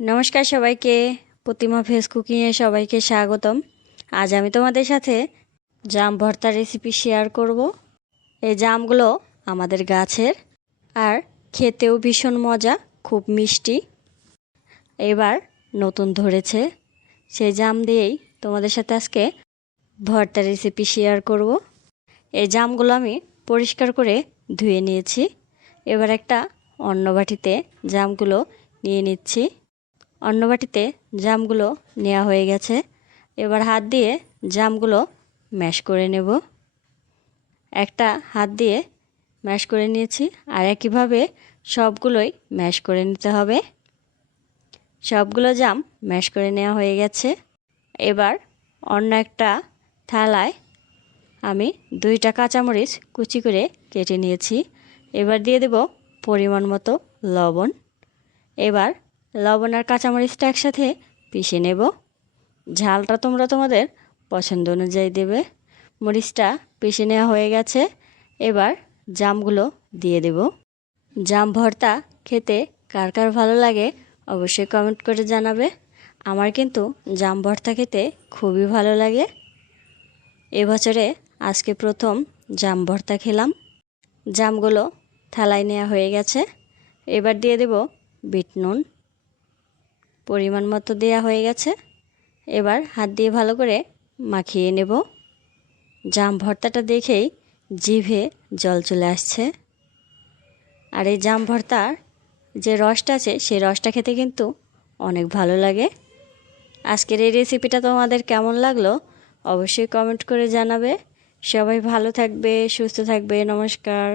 নমস্কার সবাইকে, প্রতিমা ভেজ কুকিংয়ে সবাইকে স্বাগতম। আজ আমি তোমাদের সাথে জাম ভর্তার রেসিপি শেয়ার করব। এই জামগুলো আমাদের গাছের, আর খেতেও ভীষণ মজা, খুব মিষ্টি। এবার নতুন ধরেছে, সেই জাম দিয়েই তোমাদের সাথে আজকে ভর্তার রেসিপি শেয়ার করব। এই জামগুলো আমি পরিষ্কার করে ধুয়ে নিয়েছি। এবার একটা অন্য বাটিতে জামগুলো নিয়ে নিচ্ছি। অন্য বাটিতে জামগুলো নেওয়া হয়ে গেছে। এবার হাত দিয়ে জামগুলো ম্যাশ করে নেব। একটা হাত দিয়ে ম্যাশ করে নিয়েছি, আর একইভাবে সবগুলোই ম্যাশ করে নিতে হবে। সবগুলো জাম ম্যাশ করে নেওয়া হয়ে গেছে। এবার অন্য একটা থালায় আমি 2টা কাঁচামরিচ কুচি করে কেটে নিয়েছি। এবার দিয়ে দেব পরিমাণ মতো লবণ। এবার লবণ আর কাঁচামরিচটা একসাথে পিষে নেব। ঝালটা তোমরা তোমাদের পছন্দ অনুযায়ী দেবে। মরিচটা পিষে নেওয়া হয়ে গেছে। এবার জামগুলো দিয়ে দেব। জাম ভর্তা খেতে কার কার ভালো লাগে অবশ্যই কমেন্ট করে জানাবে। আমার কিন্তু জাম ভর্তা খেতে খুবই ভালো লাগে। এবছরে আজকে প্রথম জাম ভর্তা খেলাম। জামগুলো থালায় নেওয়া হয়ে গেছে। এবার দিয়ে দেব বিট নুন, পরিমাণ মতো দেওয়া হয়ে গেছে। এবার হাত দিয়ে ভালো করে মাখিয়ে নেব। জাম ভর্তাটা দেখেই জিভে জল চলে আসছে। আর এই জাম ভর্তার যে রসটা আছে সেই রসটা খেতে কিন্তু অনেক ভালো লাগে। আজকের এই রেসিপিটা তোমাদের কেমন লাগলো অবশ্যই কমেন্ট করে জানাবে। সবাই ভালো থাকবে, সুস্থ থাকবে। নমস্কার।